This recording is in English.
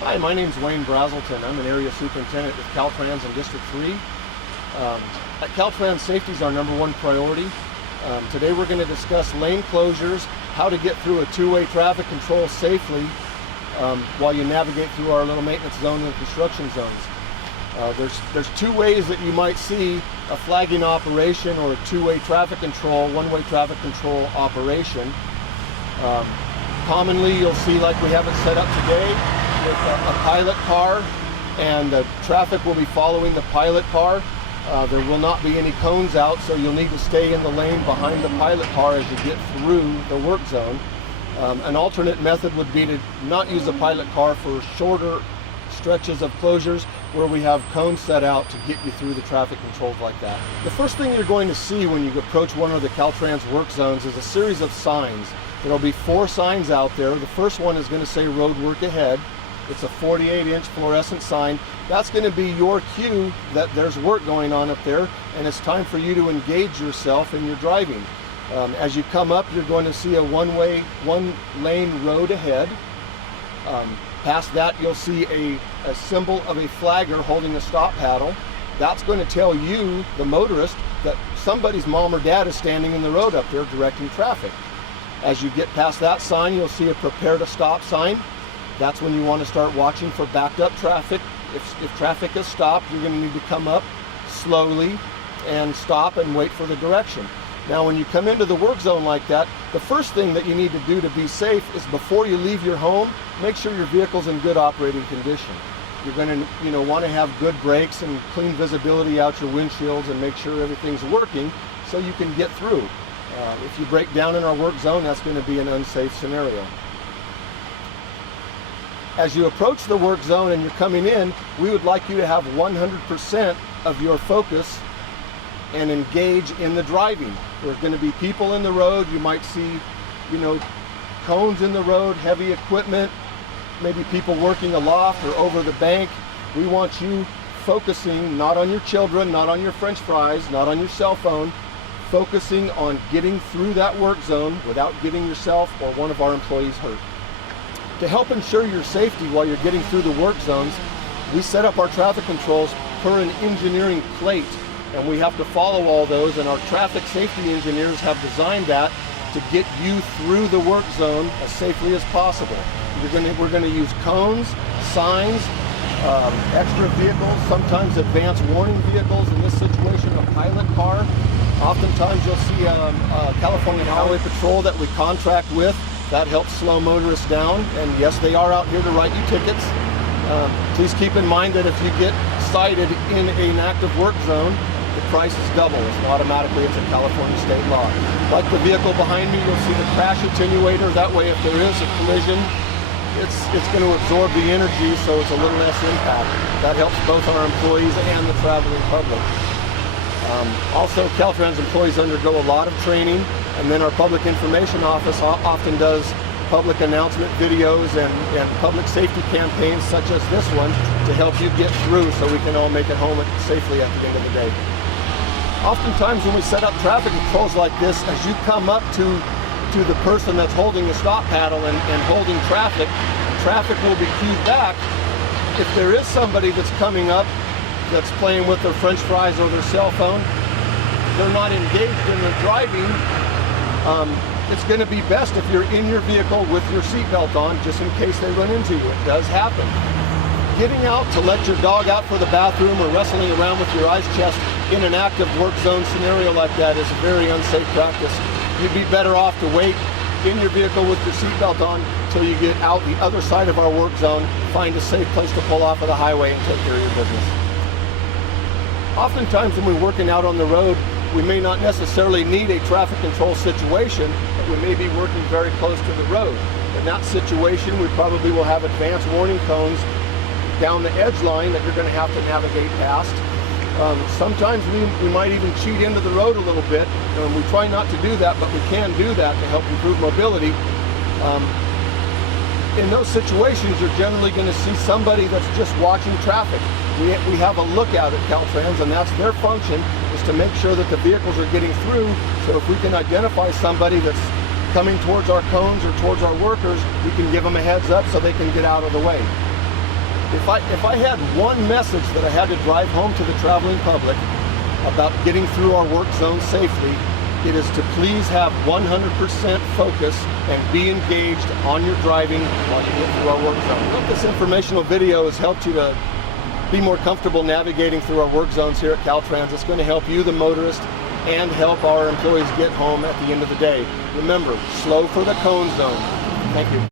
Hi, my name's Wayne Brazelton. I'm an area superintendent with Caltrans in District 3. At Caltrans, safety is our #1 priority. Today we're going to discuss lane closures, how to get through a two-way traffic control safely while you navigate through our little maintenance zone and construction zones. There's two ways that you might see a flagging operation or a two-way traffic control, one-way traffic control operation. Commonly you'll see, like we have it set up today, with a pilot car, and the traffic will be following the pilot car. There will not be any cones out, so you'll need to stay in the lane behind the pilot car as you get through the work zone. An alternate method would be to not use the pilot car for shorter stretches of closures where we have cones set out to get you through the traffic controls like that. The first thing you're going to see when you approach one of the Caltrans work zones is a series of signs. There'll be 4 signs out there. The first one is going to say road work ahead. It's a 48-inch fluorescent sign. That's going to be your cue that there's work going on up there, and it's time for you to engage yourself in your driving. As you come up, you're going to see a one-lane road ahead. Past that, you'll see a symbol of a flagger holding a stop paddle. That's going to tell you, the motorist, that somebody's mom or dad is standing in the road up there directing traffic. As you get past that sign, you'll see a prepare to stop sign. That's when you want to start watching for backed up traffic. If traffic is stopped, you're going to need to come up slowly and stop and wait for the direction. Now, when you come into the work zone like that, the first thing that you need to do to be safe is, before you leave your home, make sure your vehicle's in good operating condition. You're going to want to have good brakes and clean visibility out your windshields and make sure everything's working so you can get through. If you break down in our work zone, that's going to be an unsafe scenario. As you approach the work zone and you're coming in, we would like you to have 100% of your focus and engage in the driving. There's going to be people in the road. You might see, cones in the road, heavy equipment, maybe people working aloft or over the bank. We want you focusing not on your children, not on your French fries, not on your cell phone, focusing on getting through that work zone without getting yourself or one of our employees hurt. To help ensure your safety while you're getting through the work zones, we set up our traffic controls per an engineering plate, and we have to follow all those, and our traffic safety engineers have designed that to get you through the work zone as safely as possible. We're going to use cones, signs, extra vehicles, sometimes advanced warning vehicles. In this situation, a pilot car. Oftentimes you'll see a California Highway Patrol that we contract with. That helps slow motorists down, and yes, they are out here to write you tickets. Please keep in mind that if you get cited in an active work zone, the price is double. It's automatically, it's a California state law. Like the vehicle behind me, you'll see the crash attenuator. That way, if there is a collision, it's going to absorb the energy, so it's a little less impact. That helps both our employees and the traveling public. Also, Caltrans employees undergo a lot of training, and then our public information office often does public announcement videos and public safety campaigns such as this one to help you get through so we can all make it home safely at the end of the day. Oftentimes when we set up traffic controls like this, as you come up to the person that's holding the stop paddle and holding traffic will be queued back. If there is somebody that's coming up that's playing with their French fries or their cell phone, they're not engaged in their driving, it's going to be best if you're in your vehicle with your seatbelt on, just in case they run into you. It does happen. Getting out to let your dog out for the bathroom or wrestling around with your ice chest in an active work zone scenario like that is a very unsafe practice. You'd be better off to wait in your vehicle with your seatbelt on until you get out the other side of our work zone, find a safe place to pull off of the highway and take care of your business. Oftentimes when we're working out on the road, we may not necessarily need a traffic control situation, but we may be working very close to the road. In that situation, we probably will have advanced warning cones down the edge line that you're going to have to navigate past. Sometimes we might even cheat into the road a little bit, and we try not to do that, but we can do that to help improve mobility. In those situations, you're generally going to see somebody that's just watching traffic. We have a lookout at Caltrans, and that's their function, is to make sure that the vehicles are getting through. So if we can identify somebody that's coming towards our cones or towards our workers, we can give them a heads up so they can get out of the way. If I had one message that I had to drive home to the traveling public about getting through our work zone safely, it is to please have 100% focus and be engaged on your driving while you get through our work zone. I hope this informational video has helped you to be more comfortable navigating through our work zones here at Caltrans. It's going to help you, the motorist, and help our employees get home at the end of the day. Remember, slow for the cone zone. Thank you.